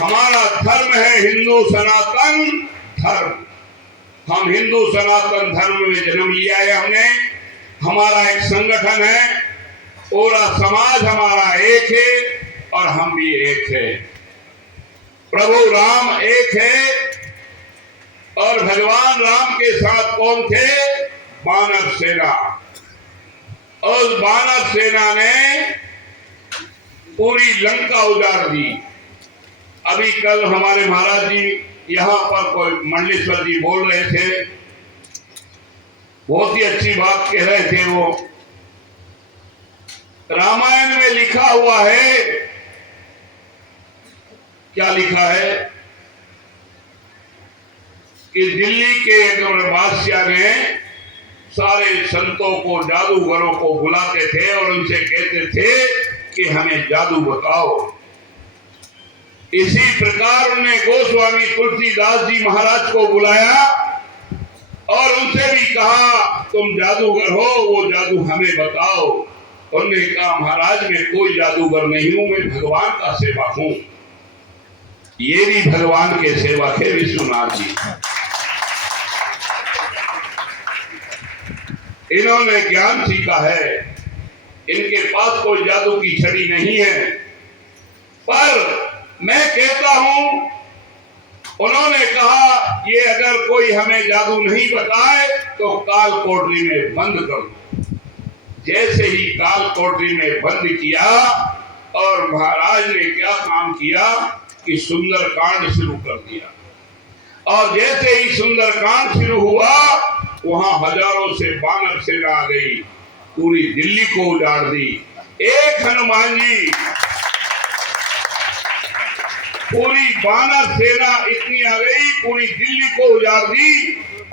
हमारा धर्म है हिंदू सनातन धर्म। हम हिंदू सनातन धर्म में जन्म लिया है हमने। हमारा एक संगठन है, पूरा समाज हमारा एक है और हम भी एक है। प्रभु राम एक है और भगवान राम के साथ कौन थे? वानर सेना। और वानर सेना ने पूरी लंका उजाड़ दी। अभी कल हमारे महाराज जी यहाँ पर कोई मंडलेश्वर जी बोल रहे थे, बहुत ही अच्छी बात कह रहे थे। वो रामायण में लिखा हुआ है, क्या लिखा है कि दिल्ली के एक बादशाह ने सारे संतों को, जादूगरों को बुलाते थे और उनसे कहते थे कि हमें जादू बताओ। इसी प्रकार उन्होंने गोस्वामी तुलसीदास जी महाराज को बुलाया और उनसे भी कहा तुम जादूगर हो, वो जादू हमें बताओ। उन्होंने कहा महाराज मैं कोई जादूगर नहीं हूं, मैं भगवान का सेवक हूं। ये भी भगवान के सेवक है विश्वनाथ जी। इन्होंने ज्ञान सीखा है, इनके पास कोई जादू की छड़ी नहीं है। पर मैं कहता हूं, उन्होंने कहा ये अगर कोई हमें जादू नहीं बताए तो काल कोठरी में बंद कर दो। जैसे ही काल कोठरी में बंद किया और महाराज ने क्या काम किया कि सुंदर कांड शुरू कर दिया। और जैसे ही सुंदर कांड शुरू हुआ वहां हजारों से वानर सेना आ गई, पूरी दिल्ली को उजाड़ दी। एक हनुमान जी, पूरी वानर सेना इतनी आ गई, पूरी दिल्ली को उजाड़ दी।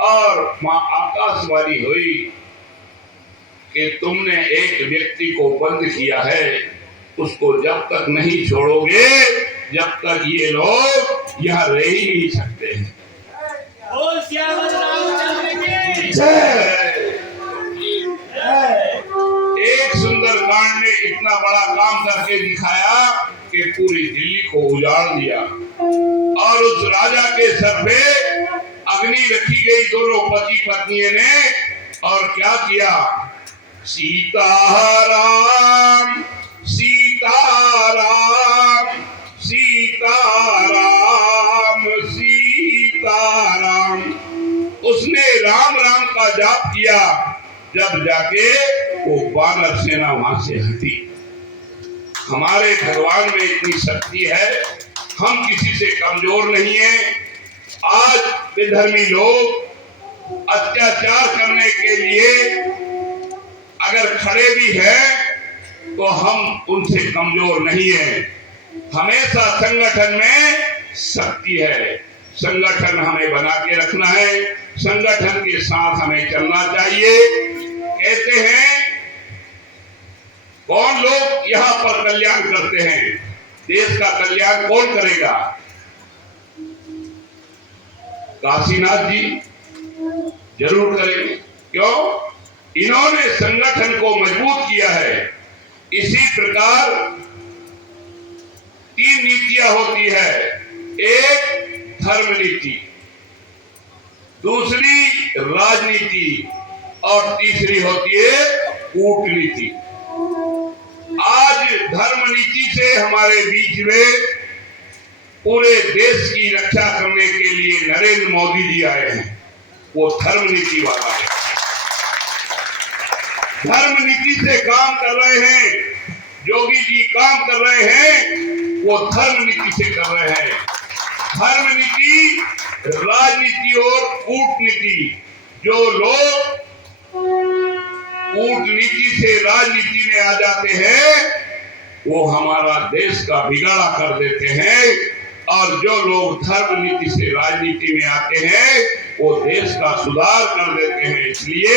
और मां आकाशवाणी हुई कि तुमने एक व्यक्ति को बंद किया है, उसको जब तक नहीं छोड़ोगे जब तक ये लोग यहाँ रह ही नहीं सकते हैं। एक सुंदर कांड ने इतना बड़ा काम करके दिखाया कि पूरी दिल्ली को उजाड़ दिया। और उस राजा के सर पे अग्नि रखी गई, दोनों पति पत्नी ने। और क्या किया? सीताराम सीताराम सीताराम सीताराम, उसने राम राम का जाप किया। जब जाके वो वानर सेना वहां से हटी। हमारे भगवान में इतनी शक्ति है, हम किसी से कमजोर नहीं है। आज विधर्मी लोग अत्याचार करने के लिए अगर खड़े भी हैं तो हम उनसे कमजोर नहीं है। हमेशा संगठन में शक्ति है, संगठन हमें बना के रखना है, संगठन के साथ हमें चलना चाहिए। कहते हैं कौन लोग यहाँ पर कल्याण करते हैं? देश का कल्याण कौन करेगा? काशीनाथ जी जरूर करेंगे। क्यों? इन्होंने संगठन को मजबूत किया है। इसी प्रकार 3 नीतियां होती है। एक धर्म नीति, दूसरी राजनीति और तीसरी होती है कूटनीति। आज धर्म नीति से हमारे बीच में पूरे देश की रक्षा करने के लिए नरेंद्र मोदी जी आए हैं। वो धर्म नीति वाला है, धर्म नीति से काम कर रहे हैं। योगी जी काम कर रहे हैं, वो धर्म नीति से कर रहे हैं। धर्म नीति, राजनीति और कूटनीति। जो लोग कूटनीति से राजनीति में आ जाते हैं वो हमारा देश का बिगाड़ा कर देते हैं, और जो लोग धर्म नीति से राजनीति में आते हैं वो देश का सुधार कर देते हैं। इसलिए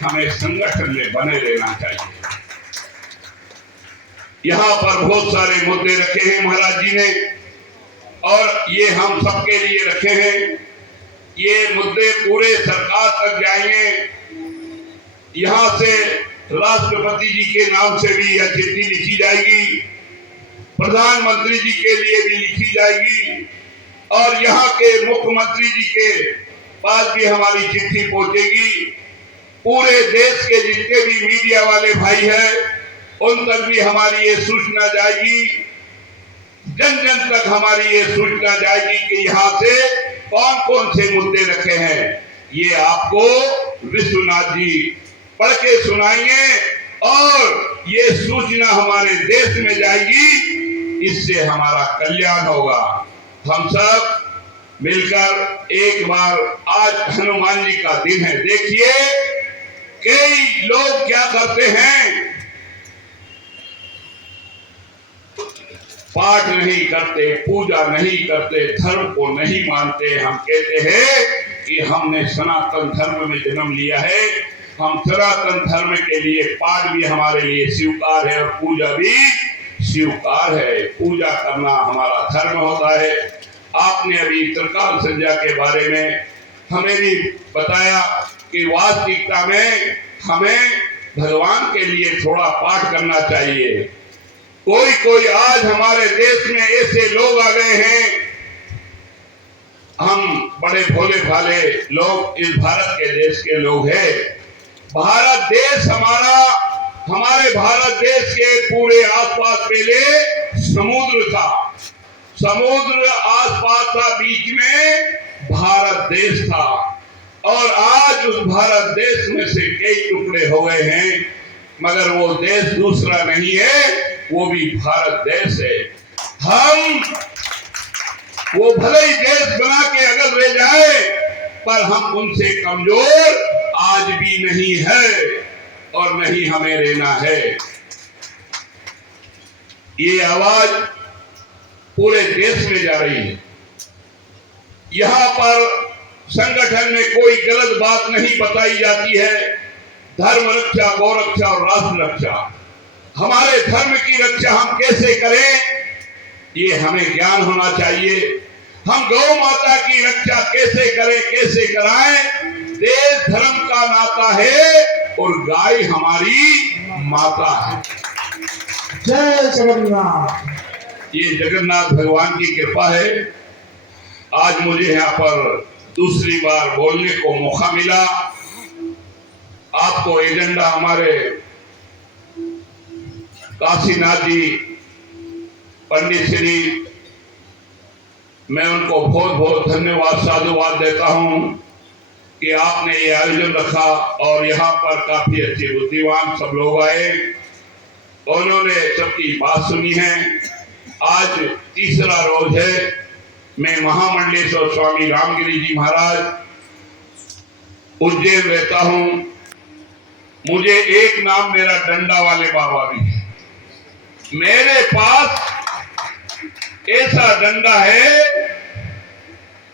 हमें संगठन में बने रहना चाहिए। यहाँ पर बहुत सारे मुद्दे रखे हैं महाराज जी ने, और ये हम सबके लिए रखे हैं। ये मुद्दे पूरे सरकार तक जाएंगे। यहाँ से राष्ट्रपति जी के नाम से भी यह चिट्ठी लिखी जाएगी प्रधानमंत्री जी के लिए भी लिखी जाएगी और यहाँ के मुख्यमंत्री जी के पास भी हमारी चिट्ठी पहुंचेगी। पूरे देश के जितने भी मीडिया वाले भाई हैं उन तक भी हमारी ये सूचना जाएगी, जन जन तक हमारी ये सूचना जाएगी कि यहाँ से कौन कौन से मुद्दे रखे हैं। ये आपको विश्वनाथ जी पढ़ के सुनाएंगे और ये सूचना हमारे देश में जाएगी, इससे हमारा कल्याण होगा। हम सब मिलकर एक बार, आज हनुमान जी का दिन है, देखिए कई लोग क्या करते हैं, पाठ नहीं करते, पूजा नहीं करते, धर्म को नहीं मानते। हम कहते हैं कि हमने सनातन धर्म में जन्म लिया है, हम सनातन धर्म के लिए पाठ भी हमारे लिए स्वीकार है और पूजा भी स्वीकार है। पूजा करना हमारा धर्म होता है। आपने अभी त्रिकाल संध्या के बारे में हमें भी बताया कि वास्तविकता में हमें भगवान के लिए थोड़ा पाठ करना चाहिए। कोई आज हमारे देश में ऐसे लोग आ गए हैं, हम बड़े भोले भाले लोग इस भारत के देश के लोग हैं। भारत देश हमारे भारत देश के पूरे आसपास पहले समुद्र था, समुद्र आसपास था, बीच में भारत देश था और आज उस भारत देश में से कई टुकड़े हो गए हैं, मगर वो देश दूसरा नहीं है, वो भी भारत देश है। हम वो भले ही देश बना के अगर रह जाए, पर हम उनसे कमजोर आज भी नहीं है और नहीं हमें रहना है। ये आवाज पूरे देश में जा रही है। यहाँ पर संगठन में कोई गलत बात नहीं बताई जाती है। धर्म रक्षा, गौ रक्षा और राष्ट्र रक्षा, हमारे धर्म की रक्षा हम कैसे करें, ये हमें ज्ञान होना चाहिए। हम गौ माता की रक्षा कैसे करें, कैसे कराएं। देश धर्म का नाता है और गाय हमारी माता है। जय जगन्नाथ। ये जगन्नाथ भगवान की कृपा है। आज मुझे यहाँ पर दूसरी बार बोलने को मौका मिला। आपको एजेंडा हमारे काशीनाथ जी पंडित श्री, मैं उनको बहुत बहुत धन्यवाद साधुवाद देता हूं कि आपने ये आयोजन रखा और यहाँ पर काफी अच्छे बुद्धिमान सब लोग आए, उन्होंने सबकी बात सुनी है। आज तीसरा रोज है। मैं महामंडलेश्वर स्वामी रामगिरी जी महाराज उज्जैन रहता हूं। मुझे एक नाम मेरा डंडा वाले बाबा भी है। मेरे पास ऐसा डंडा है,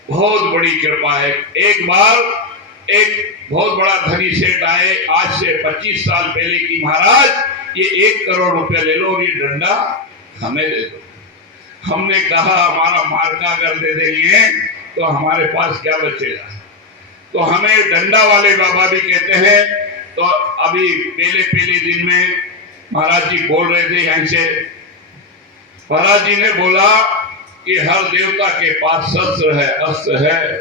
बहुत बड़ी कृपा है। एक बार एक बहुत बड़ा धनी सेठ आए आज से 25 साल पहले की, महाराज ये 1 करोड़ रुपया ले लो और ये डंडा हमें दे दो। हमने कहा हमारा मार्का अगर दे देंगे तो हमारे पास क्या बचेगा। तो हमें डंडा वाले बाबा भी कहते हैं। तो अभी पहले दिन में महाराज जी बोल रहे थे यहाँ से, महाराज जी ने बोला कि हर देवता के पास शस्त्र है, अस्त्र है,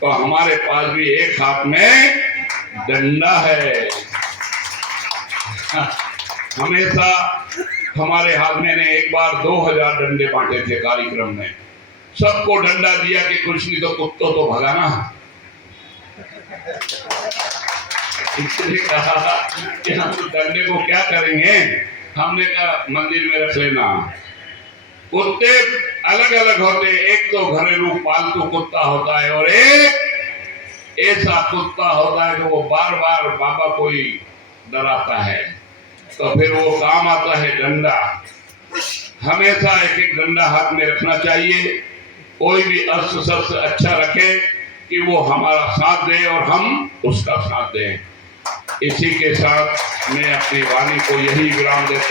तो हमारे पास भी एक हाथ में डंडा है। हमेशा हमारे हाथ में ने एक बार 2000 डंडे बांटे थे कार्यक्रम में। सबको डंडा दिया कि कुछ नहीं तो कुत्तों तो भगाना। इसलिए कहा कि हम डंडे को क्या करेंगे, हमने कहा मंदिर में रख लेना। कुत्ते अलग अलग होते, एक तो घरेलू पालतू कुत्ता होता है और एक ऐसा कुत्ता होता है कि वो बार बार बाबा कोई डराता है, तो फिर वो काम आता है डंडा। हमेशा एक एक डंडा हाथ में रखना चाहिए। कोई भी अस्त्र शस्त्र अच्छा रखे कि वो हमारा साथ दे और हम उसका साथ दें। इसी के साथ मैं अपनी वाणी को यही विराम देता